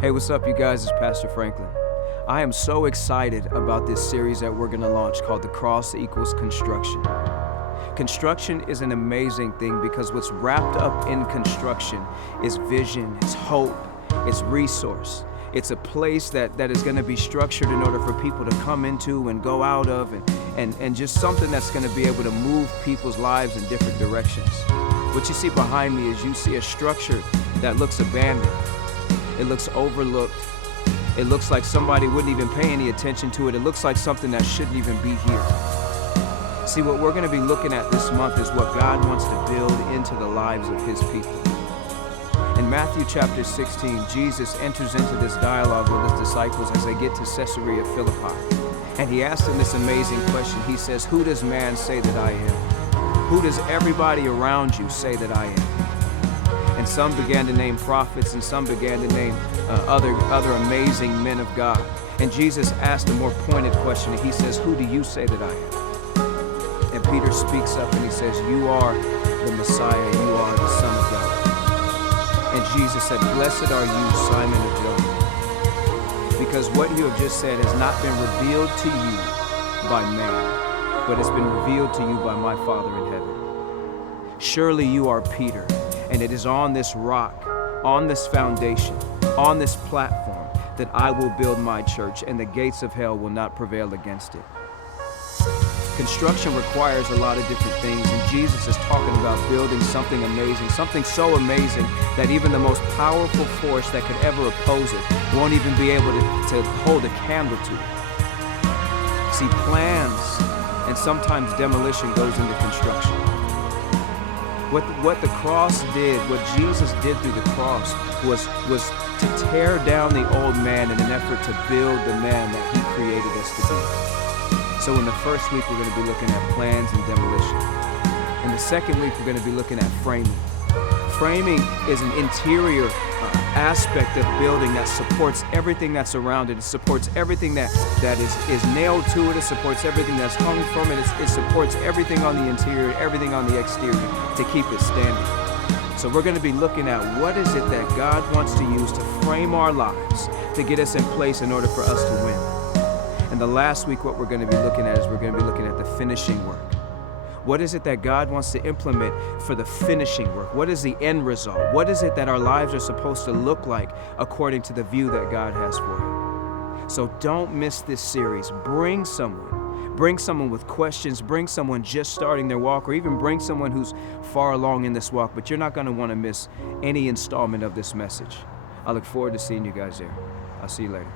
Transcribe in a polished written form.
Hey, what's up, you guys? It's Pastor Franklin. I am so excited about this series that we're going to launch called The Cross Equals Construction. Construction is an amazing thing because what's wrapped up in construction is vision, it's hope, it's resource. It's a place that is going to be structured in order for people to come into and go out of, and just something that's going to be able to move people's lives in different directions. What you see behind me is you see a structure that looks abandoned. It looks overlooked. It looks like somebody wouldn't even pay any attention to it. It looks like something that shouldn't even be here. See, what we're going to be looking at this month is what God wants to build into the lives of His people. In Matthew chapter 16, Jesus enters into this dialogue with His disciples as they get to Caesarea Philippi. And He asks them this amazing question. He says, "Who does man say that I am? Who does everybody around you say that I am?" And some began to name prophets, and some began to name other amazing men of God. And Jesus asked a more pointed question. He says, "Who do you say that I am?" And Peter speaks up and he says, "You are the Messiah. You are the Son of God." And Jesus said, "Blessed are you, Simon of Jonah, because what you have just said has not been revealed to you by man, but it's been revealed to you by my Father in heaven. Surely you are Peter, and it is on this rock, on this foundation, on this platform that I will build my church, and the gates of hell will not prevail against it." Construction requires a lot of different things, and Jesus is talking about building something amazing, something so amazing that even the most powerful force that could ever oppose it won't even be able to hold a candle to it. See, plans and sometimes demolition goes into construction. What the cross did, what Jesus did through the cross was to tear down the old man in an effort to build the man that He created us to be. So in the first week, we're going to be looking at plans and demolition. In the second week, we're going to be looking at framing. Framing is an interior aspect of building that supports everything that's around it. It supports everything that is nailed to it. It supports everything that's hung from it. It supports everything on the interior, everything on the exterior to keep it standing. So we're going to be looking at what is it that God wants to use to frame our lives, to get us in place in order for us to win. And the last week, what we're going to be looking at is we're going to be looking at the finishing work. What is it that God wants to implement for the finishing work? What is the end result? What is it that our lives are supposed to look like according to the view that God has for it? So don't miss this series. Bring someone with questions, bring someone just starting their walk, or even bring someone who's far along in this walk, but you're not going to want to miss any installment of this message. I look forward to seeing you guys there. I'll see you later.